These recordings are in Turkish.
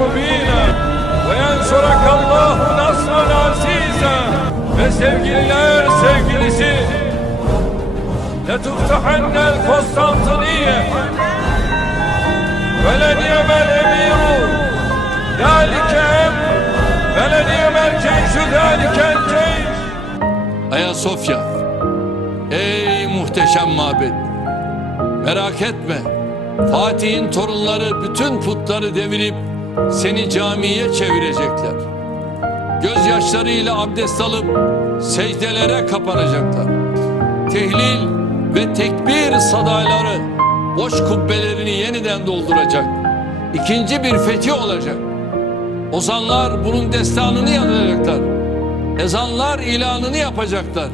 مبينا وينصرك الله نصرا عزيزا. Ve sevgililer sevgilisi لتفتحن القسطنطينية ولنعم الأمير ذلك أمر ولنعم الجيش ذلك الجيش. Ayasofya, ey muhteşem mabet, merak etme, Fatih'in torunları bütün putları devirip seni camiye çevirecekler. Gözyaşlarıyla abdest alıp secdelere kapanacaklar. Tehlil ve tekbir sadaları boş kubbelerini yeniden dolduracak. İkinci bir fethi olacak. Ozanlar bunun destanını yazacaklar. Ezanlar ilanını yapacaklar.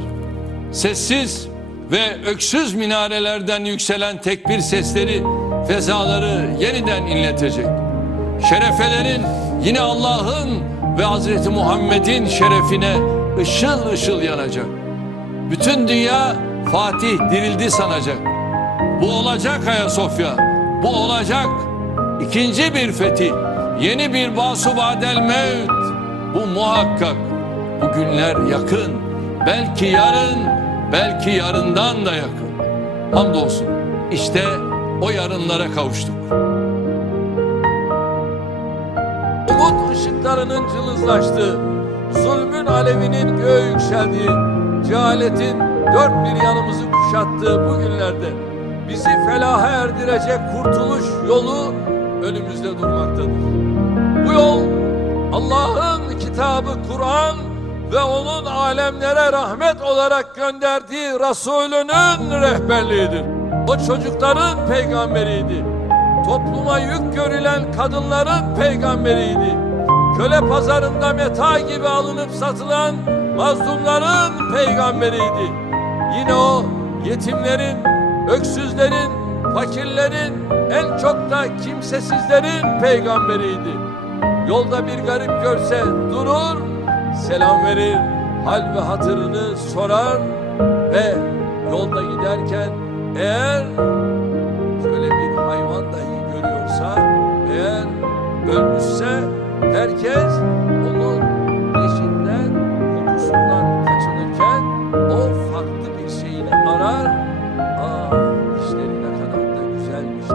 Sessiz ve öksüz minarelerden yükselen tekbir sesleri fezaları yeniden inletecek. Şerefelerin yine Allah'ın ve Hazreti Muhammed'in şerefine ışıl ışıl yanacak. Bütün dünya Fatih dirildi sanacak. Bu olacak Ayasofya, bu olacak. İkinci bir fetih, yeni bir basubadel mevt. Bu muhakkak. Bu günler yakın. Belki yarın, belki yarından da yakın. Hamdolsun işte o yarınlara kavuştuk. Umut ışıklarının cılızlaştığı, zulmün alevinin göğe yükseldiği, cehaletin dört bir yanımızı kuşattığı bu günlerde bizi felaha erdirecek kurtuluş yolu önümüzde durmaktadır. Bu yol Allah'ın kitabı Kur'an ve onun alemlere rahmet olarak gönderdiği Resulünün rehberliğidir. O çocukların peygamberiydi. Topluma yük görülen kadınların peygamberiydi. Köle pazarında meta gibi alınıp satılan mazlumların peygamberiydi. Yine o yetimlerin, öksüzlerin, fakirlerin, en çok da kimsesizlerin peygamberiydi. Yolda bir garip görse durur, selam verir, hal ve hatırını sorar ve yolda giderken eğer şöyle bir hayvan dahi görüyorsa, eğer ölmüşse herkes onun leşinden, kokusundan kaçınırken o farklı bir şeyini arar. İşleri ne kadar da güzelmiş.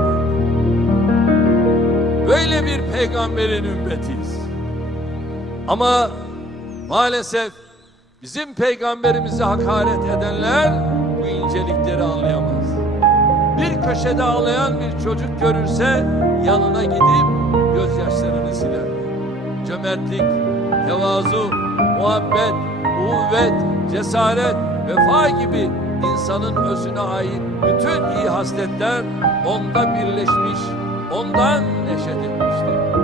Böyle bir peygamberin ümmetiyiz. Ama maalesef bizim peygamberimize hakaret edenler bu incelikleri anlayamaz. Bir köşede ağlayan bir çocuk görürse yanına gidip gözyaşlarını siler. Cömertlik, tevazu, muhabbet, kuvvet, cesaret, vefa gibi insanın özüne ait bütün iyi hasletler onda birleşmiş, ondan neşet etmiştir.